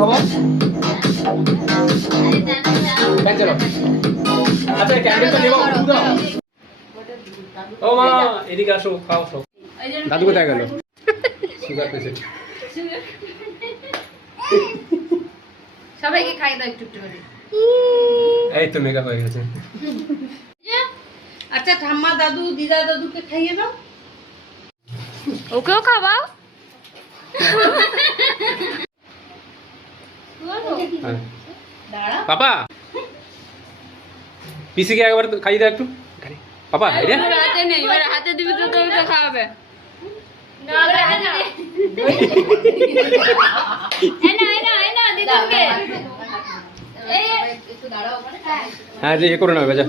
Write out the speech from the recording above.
হবো আচ্ছা ক্যান্ডেলটা নেবো ও মা এদিকে আসো খাও সব দাদু কোথায় গেল সুগার পেশেন্ট সবাইকে খাই দাও একটু একটু করে এই তো মেকআপ হয়ে গেছে আচ্ছা ঠাম্মা দাদু দিদা দাদুকে খাইয়ে দাও ওকেও খাওয়াও পাপা পিসিকে একবার খাইয়ে দাও একটু পাপা এটা হাতে নেই ওর হাতে দিবি তো তুমি তো খাওয়াবে না না এই না দিদুকে এই একটু দাঁড়াও হ্যাঁ যে এ করে নাও বেজা